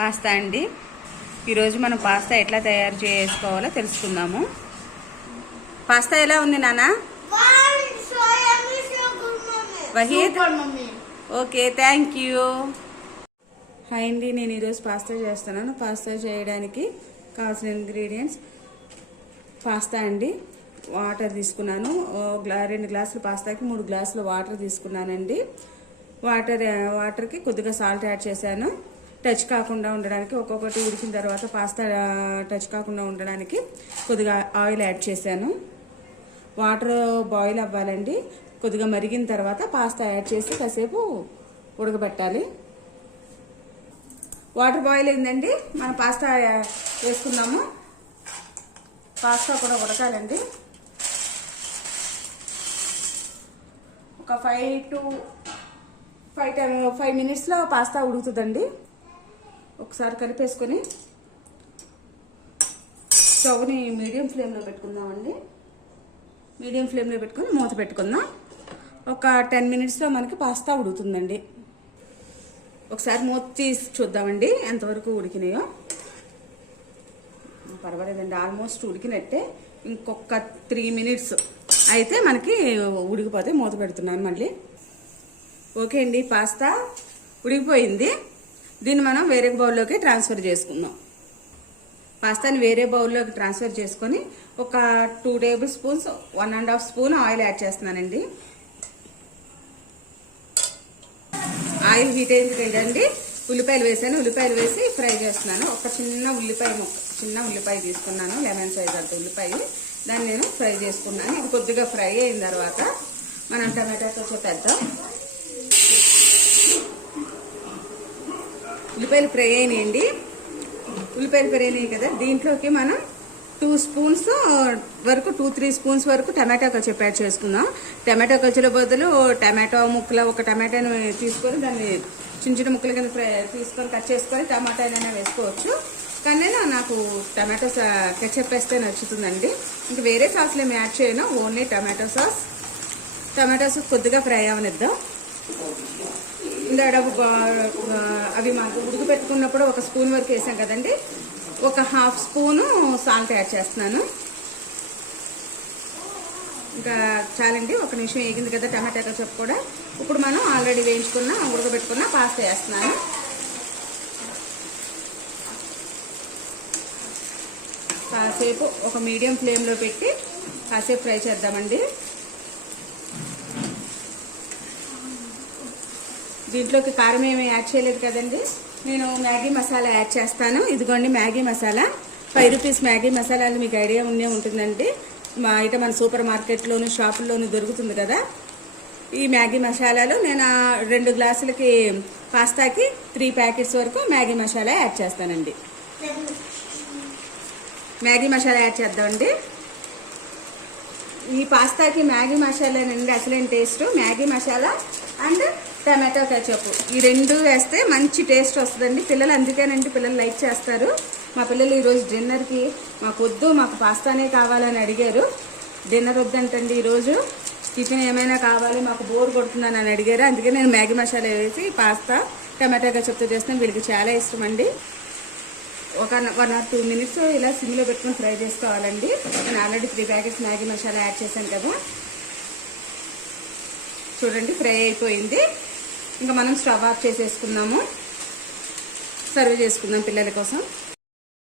Pasta అండి. ఈరోజు మనం పాస్తా ఎట్లా తయారు చేసుకోవాలో తెలుసుకుందాము. పాస్తా ఎలా ఉంది నాన్న? Waheed okay, thank you. Hi అండి, నేను ఈరోజు పాస్తా చేస్తున్నాను. పాస్తా చేయడానికి కావాల్సిన ఇంగ్రీడియంట్స్ పాస్తా అండి. వాటర్ తీసుకున్నాను. 2 గ్లాసులు పాస్తాకి 3 గ్లాసులు వాటర్ తీసుకున్నానండి. వాటర్కి కొద్దిగా సాల్ట్ యాడ్ చేశాను. టచ్ కాకుండా ఉండడానికి, ఒక్కొక్కటి ఉడికిన తర్వాత పాస్తా టచ్ కాకుండా ఉండడానికి కొద్దిగా ఆయిల్ యాడ్ చేశాను. వాటర్ బాయిల్ అవ్వాలండి. కొద్దిగా మరిగిన తర్వాత పాస్తా యాడ్ చేసి కాసేపు ఉడకబెట్టాలి. వాటర్ బాయిల్ అయిందండి, మనం పాస్తా వేసుకుందాము. పాస్తా కూడా ఉడకాలండి. ఒక 5 మినిట్స్లో పాస్తా ఉడుకుతుందండి. ఒకసారి కలిపేసుకొని స్టవ్ని మీడియం ఫ్లేమ్లో పెట్టుకుందామండి. మీడియం ఫ్లేమ్లో పెట్టుకొని మూత పెట్టుకుందాం. ఒక 10 మినిట్స్లో మనకి పాస్తా ఉడుకుతుందండి. ఒకసారి మూత తీసి చూద్దామండి ఎంతవరకు ఉడికినాయో. పర్వాలేదండి, ఆల్మోస్ట్ ఉడికినట్టే. ఇంకొక 3 మినిట్స్ అయితే మనకి ఉడికిపోతే మూత పెడుతున్నాను మళ్ళీ. ఓకే అండి, పాస్తా ఉడికిపోయింది. దీన్ని మనం వేరే బౌల్లోకి ట్రాన్స్ఫర్ చేసుకుందాం. పాస్తాని వేరే బౌల్లోకి ట్రాన్స్ఫర్ చేసుకొని ఒక 2 table spoons 1.5 spoon oil add చేస్తున్నానండి. ఆయిల్ హీట్ అయింది కదండి, ఉల్లిపాయలు వేసాను. ఉల్లిపాయలు వేసి ఫ్రై చేస్తున్నాను. ఒక చిన్న ఉల్లిపాయ తీసుకున్నాను, లెమన్ సైజ్ అంత ఉల్లిపాయ. దాన్ని నేను ఫ్రై చేసుకున్నాను. ఇది కొద్దిగా ఫ్రై అయిన తర్వాత మనం టమాటాతో చేద్దాం. ఉల్లిపాయలు ఫ్రై అయినాయండి. ఉల్లిపాయలు ఫ్రై అయినాయి కదా, దీంట్లోకి మనం 2 స్పూన్స్ వరకు 2-3 స్పూన్స్ వరకు టమాటా కల్చప్ యాడ్ చేసుకుందాం. టమాటా కల్చర్ బదులు టమాటో ముక్కలు, ఒక టమాటాను తీసుకొని దాన్ని చిన్న చిన్న ముక్కల కింద తీసుకొని కట్ చేసుకొని టమాటా అయినా వేసుకోవచ్చు. కానీ నాకు టమాటో కెచప్ వేస్తే నచ్చుతుందండి. ఇంకా వేరే సాస్లు ఏమి యాడ్ చేయను, ఓన్లీ టమాటో సాస్ కొద్దిగా ఫ్రై అవనిద్దాం. అవి మనకు ఉడుకు పెట్టుకున్నప్పుడు 1 స్పూన్ వరకు వేసాం కదండి, ఒక 1/2 స్పూను సాల్ట్ యాడ్ చేస్తున్నాను. ఇంకా చాలండి, 1 నిమిషం వేగింది కదా టమాటా కచప్ కూడా. ఇప్పుడు మనం ఆల్రెడీ ఉడకబెట్టుకున్న పాస్తా వేస్తున్నాను. కాసేపు ఒక మీడియం ఫ్లేమ్లో పెట్టి కాసేపు ఫ్రై చేద్దామండి. దీంట్లోకి కారం ఏమీ యాడ్ చేయలేదు కదండి, నేను మ్యాగీ మసాలా యాడ్ చేస్తాను. ఇదిగోండి మ్యాగీ మసాలా, 5 రూపీస్ మ్యాగీ మసాలాలు మీకు ఐడియా ఉంటుందండి. మన సూపర్ మార్కెట్లోను షాపుల్లోనూ దొరుకుతుంది కదా. ఈ మ్యాగీ మసాలాలు నేను 2 గ్లాసులకి పాస్తాకి 3 ప్యాకెట్స్ వరకు మ్యాగీ మసాలా యాడ్ చేస్తానండి. మ్యాగీ మసాలా యాడ్ చేద్దామండి. ఈ పాస్తాకి మ్యాగీ మసాలానండి అసలైన taste. Maggi masala and tomato ketchup, ఈ 2 వేస్తే మంచి టేస్ట్ వస్తుందండి. పిల్లలు అందుకేనండి పిల్లలు లైక్ చేస్తారు. మా పిల్లలు ఈరోజు డిన్నర్కి మాకు పాస్తానే కావాలని అడిగారు. డిన్నర్ వద్దంటండి, ఈరోజు టిఫిన్ ఏమైనా కావాలి, మాకు బోర్ కొడుతుందని అడిగారు. అందుకే నేను మ్యాగీ మసాలా వేసి పాస్తా టమాటో కెచప్తో చేస్తాను. వీళ్ళకి చాలా ఇష్టం అండి. ఒక 1 or 2 మినిట్స్ ఇలా సిమ్లో పెట్టుకొని ఫ్రై చేసుకోవాలండి. నేను already 3 packets Maggi masala add చేశాను కదా. చూడండి, ఫ్రై అయిపోయింది. ఇంకా మనం స్టవ్ ఆఫ్ చేసేసుకుందాము. సర్వ్ చేసుకుందాం పిల్లల కోసం.